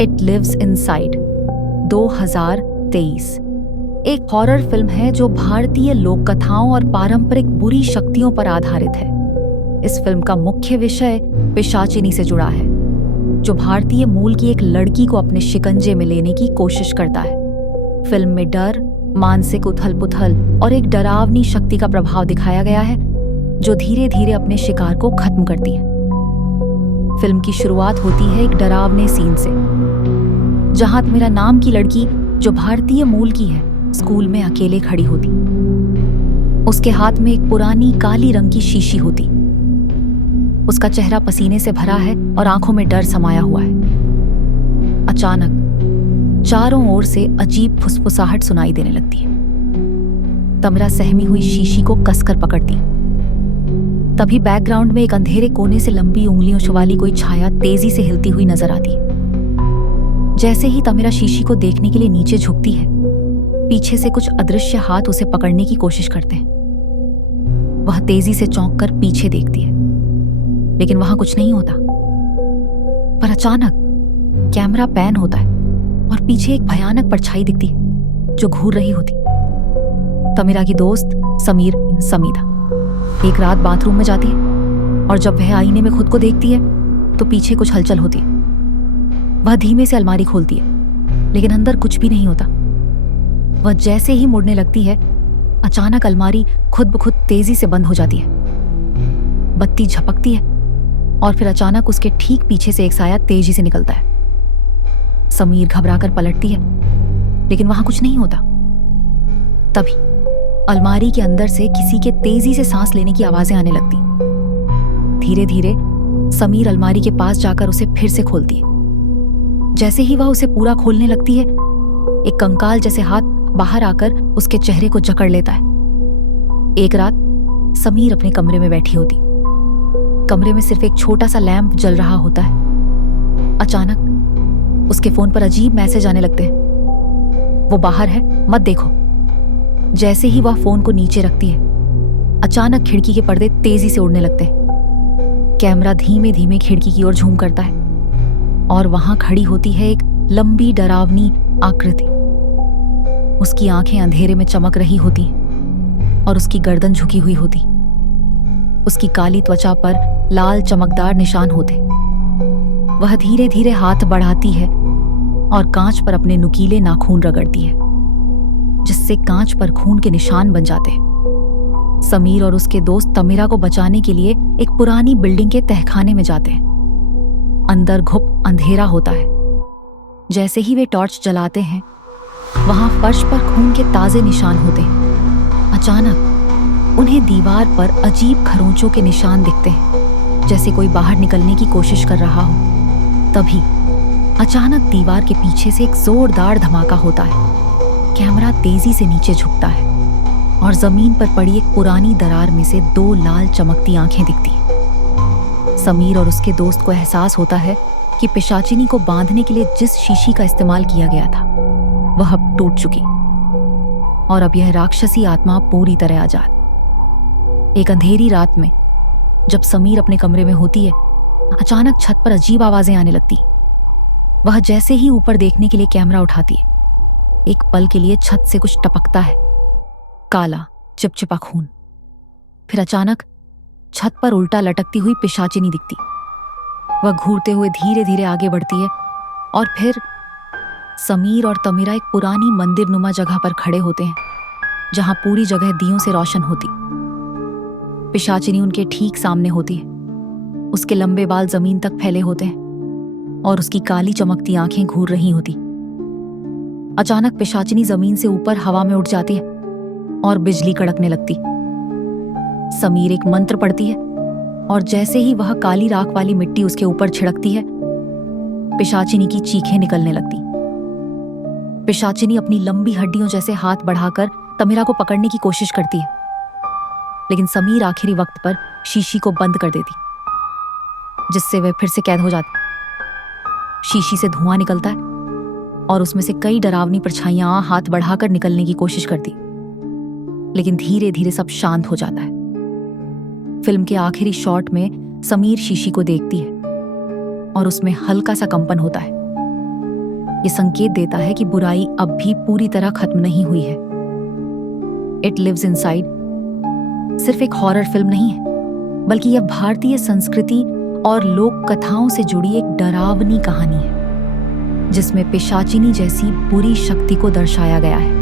It lives inside 2023 एक horror film है जो भारतीय लोक कथाओं और पारंपरिक बुरी शक्तियों पर आधारित है। इस फिल्म का मुख्य विषय पिशाचिनी से जुड़ा है, जो भारतीय मूल की एक लड़की को अपने शिकंजे में लेने की कोशिश करता है। फिल्म में डर, मानसिक उथल-पुथल और एक डरावनी शक्ति का प्रभाव दिखाया गया है, जो धीरे धीरे अपने शिकार को खत्म करती है। फिल्म की शुरुआत होती है एक डरावने सीन से, जहां मेरा नाम की लड़की, जो भारतीय मूल की है, स्कूल में अकेले खड़ी होती। उसके हाथ में एक पुरानी काली रंग की शीशी होती। उसका चेहरा पसीने से भरा है और आंखों में डर समाया हुआ है। अचानक चारों ओर से अजीब फुसफुसाहट सुनाई देने लगती है। तमिरा सहमी हुई शीशी को कसकर पकड़ती। तभी बैकग्राउंड में एक अंधेरे कोने से लंबी उंगलियों वाली कोई छाया तेजी से हिलती हुई नजर आती है। जैसे ही तमिरा शीशी को देखने के लिए नीचे झुकती है, पीछे से कुछ अदृश्य हाथ उसे पकड़ने की कोशिश करते हैं। वह तेजी से चौंक कर पीछे देखती है, लेकिन वहां कुछ नहीं होता। पर अचानक कैमरा पैन होता है और पीछे एक भयानक परछाई दिखती है, जो घूर रही होती। तमिरा की दोस्त समीर समीदा एक रात बाथरूम में जाती है और जब वह आईने में खुद को देखती है तो पीछे कुछ हलचल होती है। वह धीमे से अलमारी खोलती है, लेकिन अंदर कुछ भी नहीं होता। वह जैसे ही मुड़ने लगती है, अचानक अलमारी खुद ब खुद तेजी से बंद हो जाती है। बत्ती झपकती है और फिर अचानक उसके ठीक पीछे से एक साया तेजी से निकलता है। समीर घबराकर पलटती है, लेकिन वहां कुछ नहीं होता। तभी अलमारी के अंदर से किसी के तेजी से सांस लेने की आवाजें आने लगती। धीरे धीरे समीर अलमारी के पास जाकर उसे फिर से खोलती है। जैसे ही वह उसे पूरा खोलने लगती है, एक कंकाल जैसे हाथ बाहर आकर उसके चेहरे को जकड़ लेता है। एक रात समीर अपने कमरे में बैठी होती। कमरे में सिर्फ एक छोटा सा लैंप जल रहा होता है। अचानक उसके फोन पर अजीब मैसेज आने लगते हैं। वो बाहर है, मत देखो। जैसे ही वह फोन को नीचे रखती है, अचानक खिड़की के पर्दे तेजी से उड़ने लगते हैं। कैमरा धीमे धीमे खिड़की की ओर झूम करता है और वहां खड़ी होती है एक लंबी डरावनी आकृति। उसकी आंखें अंधेरे में चमक रही होती और उसकी गर्दन झुकी हुई होती। उसकी काली त्वचा पर लाल चमकदार निशान होते। वह धीरे धीरे हाथ बढ़ाती है और कांच पर अपने नुकीले नाखून रगड़ती है, जिससे कांच पर खून के निशान बन जाते हैं। समीर और उसके दोस्त तमिरा को बचाने के लिए एक पुरानी बिल्डिंग के तहखाने में जाते हैं। अंदर घुप अंधेरा होता है। जैसे ही वे टॉर्च जलाते हैं, वहां फर्श पर खून के ताजे निशान होते हैं। अचानक उन्हें दीवार पर अजीब खरोंचों के निशान दिखते हैं, जैसे कोई बाहर निकलने की कोशिश कर रहा हो। तभी अचानक दीवार के पीछे से एक जोरदार धमाका होता है। कैमरा तेजी से नीचे झुकता है और जमीन पर पड़ी एक पुरानी दरार में से दो लाल चमकती आंखें दिखती हैं। समीर और उसके दोस्त को एहसास होता है कि पिशाचिनी को बांधने के लिए जिस शीशी का इस्तेमाल किया गया था, वह अब टूट चुकी और अब यह राक्षसी आत्मा पूरी तरह आजाद। एक अंधेरी रात में जब समीर अपने कमरे में होती है, अचानक छत पर अजीब आवाजें आने लगती। वह जैसे ही ऊपर देखने के लिए कैमरा उठाती है, एक पल के लिए छत से कुछ टपकता है, काला चिपचिपा खून। फिर अचानक छत पर उल्टा लटकती हुई पिशाचिनी दिखती। वह घूरते हुए धीरे धीरे आगे बढ़ती है और फिर समीर और तमिरा एक पुरानी मंदिर नुमा जगह पर खड़े होते हैं, जहां पूरी जगह दियों से रोशन होती। पिशाचिनी उनके ठीक सामने होती है। उसके लंबे बाल जमीन तक फैले होते हैं और उसकी काली चमकती आंखें घूर रही होती। अचानक पिशाचिनी जमीन से ऊपर हवा में उठ जाती है और बिजली कड़कने लगती। समीर एक मंत्र पढ़ती है और जैसे ही वह काली राख वाली मिट्टी उसके ऊपर छिड़कती है, पिशाचिनी की चीखें निकलने लगती। पिशाचिनी अपनी लंबी हड्डियों जैसे हाथ बढ़ाकर तमिरा को पकड़ने की कोशिश करती है, लेकिन समीर आखिरी वक्त पर शीशी को बंद कर देती, जिससे वह फिर से कैद हो जाती। शीशी से धुआं निकलता है और उसमें से कई डरावनी परछाइयां हाथ बढ़ाकर निकलने की कोशिश करती, लेकिन धीरे धीरे सब शांत हो जाता है। फिल्म के आखिरी शॉट में समीर शीशी को देखती है और उसमें हल्का सा कंपन होता है। ये संकेत देता है कि बुराई अब भी पूरी तरह खत्म नहीं हुई है। इट लिव्स इनसाइड सिर्फ एक हॉरर फिल्म नहीं है, बल्कि यह भारतीय संस्कृति और लोक कथाओं से जुड़ी एक डरावनी कहानी है, जिसमें पिशाचिनी जैसी बुरी शक्ति को दर्शाया गया है।